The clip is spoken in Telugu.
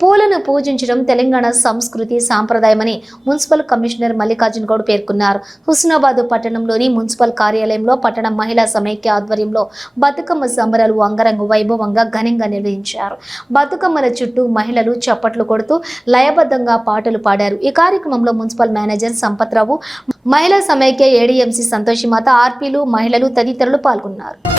పూలను పూజించడం తెలంగాణ సంస్కృతి సాంప్రదాయమని మున్సిపల్ కమిషనర్ మల్లికార్జున్ గౌడ్ పేర్కొన్నారు. హుస్నాబాద్ పట్టణంలోని మున్సిపల్ కార్యాలయంలో పట్టణ మహిళా సమైక్య ఆధ్వర్యంలో బతుకమ్మ సంబరాలు అంగరంగ వైభవంగా ఘనంగా నిర్వహించారు. బతుకమ్మల చుట్టూ మహిళలు చప్పట్లు కొడుతూ లయబద్ధంగా పాటలు పాడారు. ఈ కార్యక్రమంలో మున్సిపల్ మేనేజర్ సంపత్రావు మహిళా సమైక్య ఏడీఎంసీ సంతోషిమాత ఆర్పీలు మహిళలు తదితరులు పాల్గొన్నారు.